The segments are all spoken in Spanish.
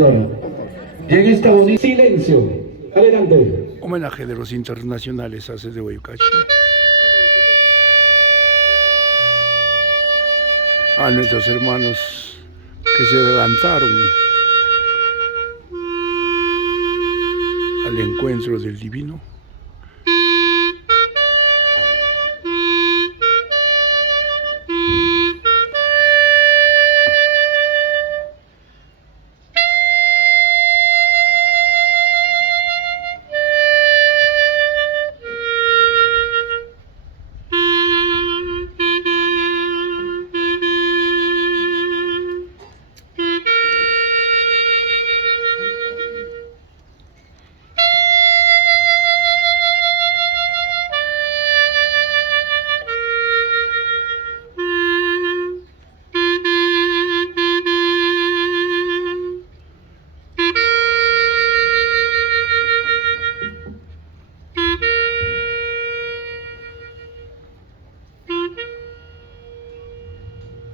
Y en esta bonita silencio, adelante. Homenaje de los internacionales haces de Huaycachi. A nuestros hermanos que se adelantaron al encuentro del divino.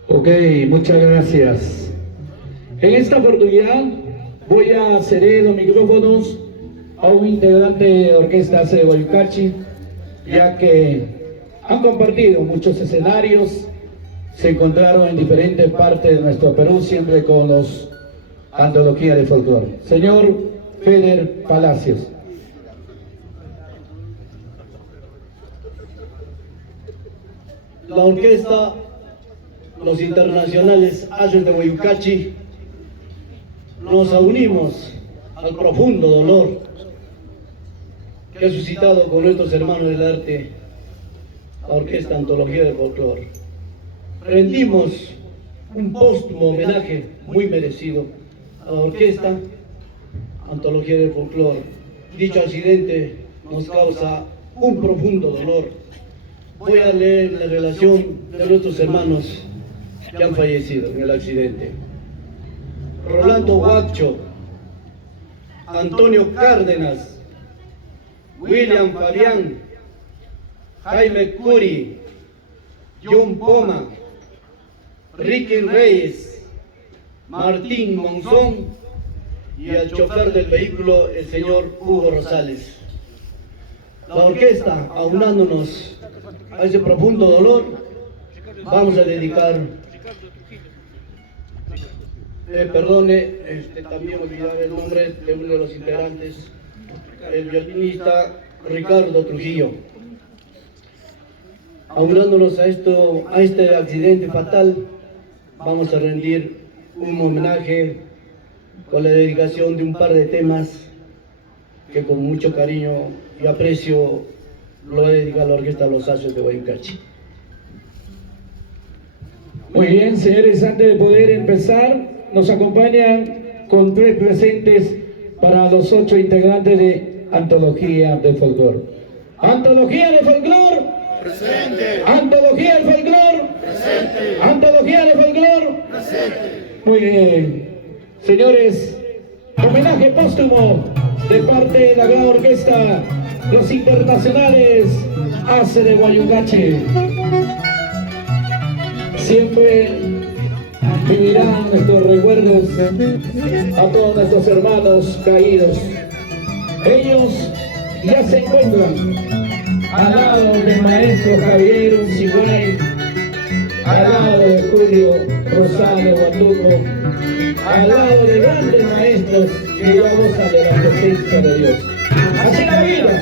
Ok, muchas gracias. En esta oportunidad voy a ceder los micrófonos a un integrante de Orquesta Haces de Huaycachi, ya que han compartido muchos escenarios, se encontraron en diferentes partes de nuestro Perú, siempre con los antologías de folclore. Señor Feder Palacios. La orquesta, los internacionales Haces de Huaycachi, nos unimos al profundo dolor que ha suscitado con nuestros hermanos del arte la Orquesta Antología del Folclore. Rendimos un póstumo homenaje muy merecido a la Orquesta Antología del Folclore. Dicho accidente nos causa un profundo dolor. Voy a leer la relación de nuestros hermanos que han fallecido en el accidente. Rolando Huacho, Antonio Cárdenas, William Fabián, Jaime Curi, John Poma, Ricky Reyes, Martín Monzón y al chofer del vehículo, el señor Hugo Rosales. La orquesta, aunándonos a ese profundo dolor, vamos a dedicar, también olvidar el nombre de uno de los integrantes, el violinista Ricardo Trujillo. Aunándonos a este accidente fatal, vamos a rendir un homenaje con la dedicación de un par de temas que con mucho cariño y aprecio lo voy a dedicar a la Orquesta Los Haces de Huaycachi. Muy bien, señores, antes de poder empezar, nos acompañan con 3 presentes para los 8 integrantes de Antología de Folclore. Antología de Folclore. Presente. Antología de Folclore. Presente. Antología de Folclore. Presente. Muy bien. Señores, homenaje póstumo de parte de la gran orquesta Los Internacionales Haces de Huaycachi. Siempre vivirán nuestros recuerdos a todos nuestros hermanos caídos. Ellos ya se encuentran al lado del maestro Javier Unciguay, al lado de Julio Rosario Guatuco, al lado de grandes maestros que ya gozan de la presencia de Dios. Así la vida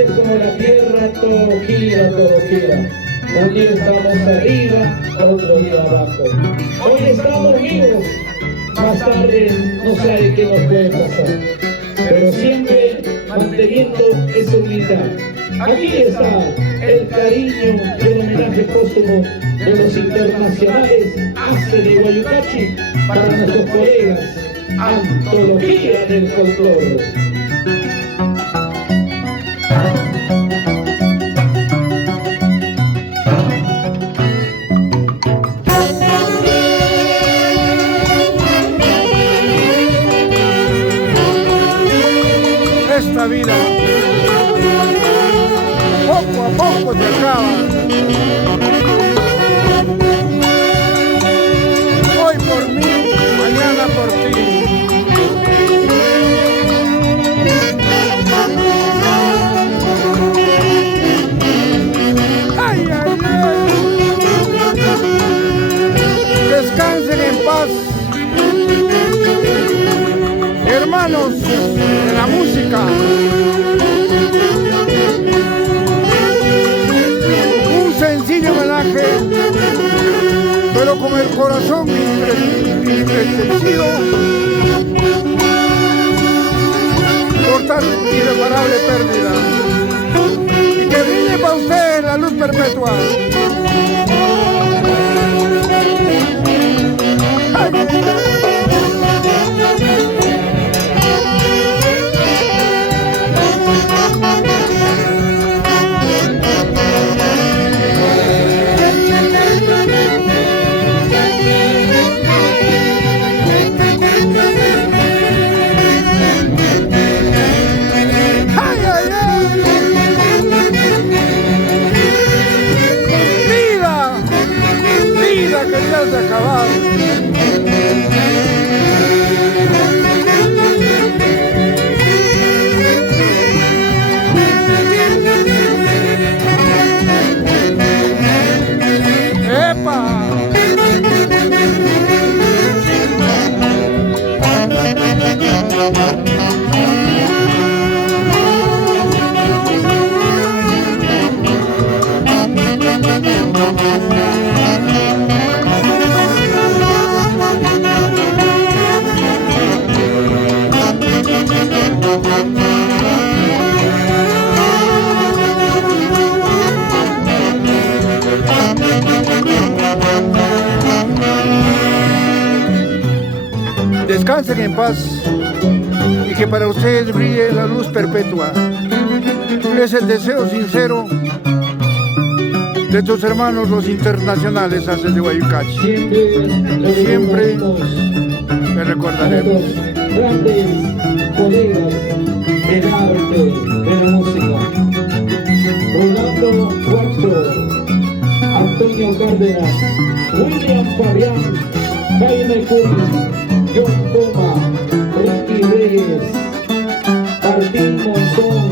es como la tierra, todo gira, todo gira. Un día estamos arriba, otro día abajo. Hoy estamos vivos, más tarde no sabe qué nos puede pasar. Pero siempre manteniendo esa unidad. Aquí está el cariño y el homenaje póstumo de los internacionales Haces de Huaycachi para nuestros colegas. Antología del Folclore. Esta vida poco a poco se acaba. Hoy por mí, mañana por ti. hermanos de la música. Un sencillo homenaje, pero con el corazón entristecido por tan irreparable pérdida. Y que brille para usted la luz perpetua. De acabar. ¡Epa! Descansen en paz y que para ustedes brille la luz perpetua. Es el deseo sincero de tus hermanos los internacionales Haces de Guayucachi. Siempre me recordaremos. Grandes colegas del arte, de la música. Rolando Castro, Antonio Cárdenas, William Fabián, Jaime Curry, John Toma, Ricky Reyes, Martín Monzón,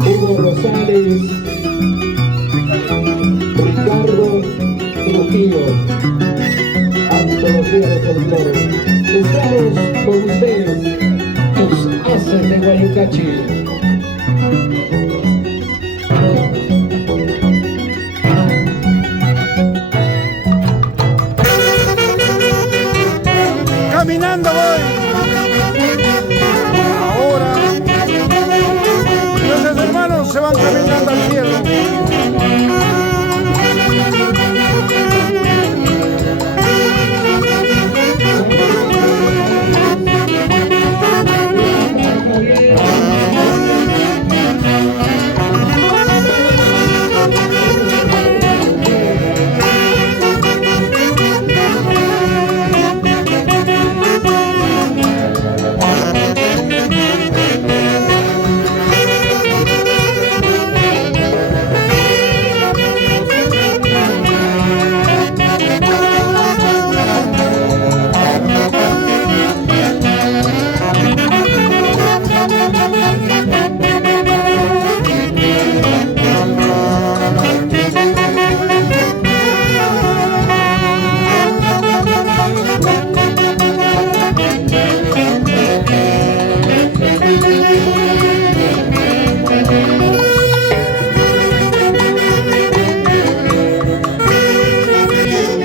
Hugo Rosales, Ricardo Trujillo, Antología de Folclore. Estamos con ustedes, los Haces de Guayucachi. Caminando voy. Ahora nuestros hermanos se van caminando al cielo.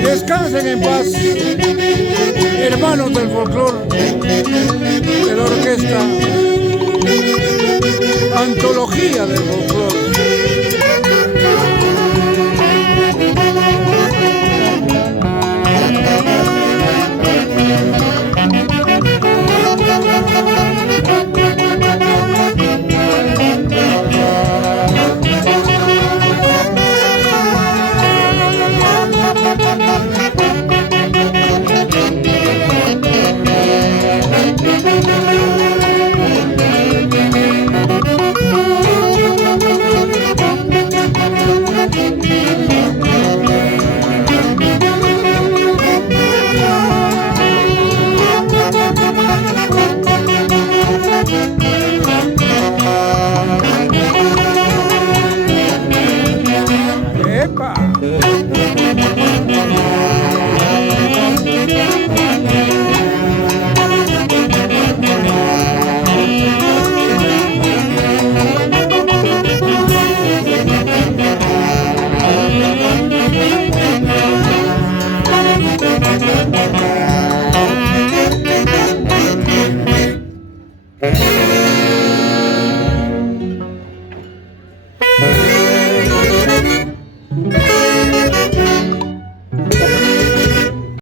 Descansen en paz, hermanos del folclore, de la orquesta Antología del Folclore.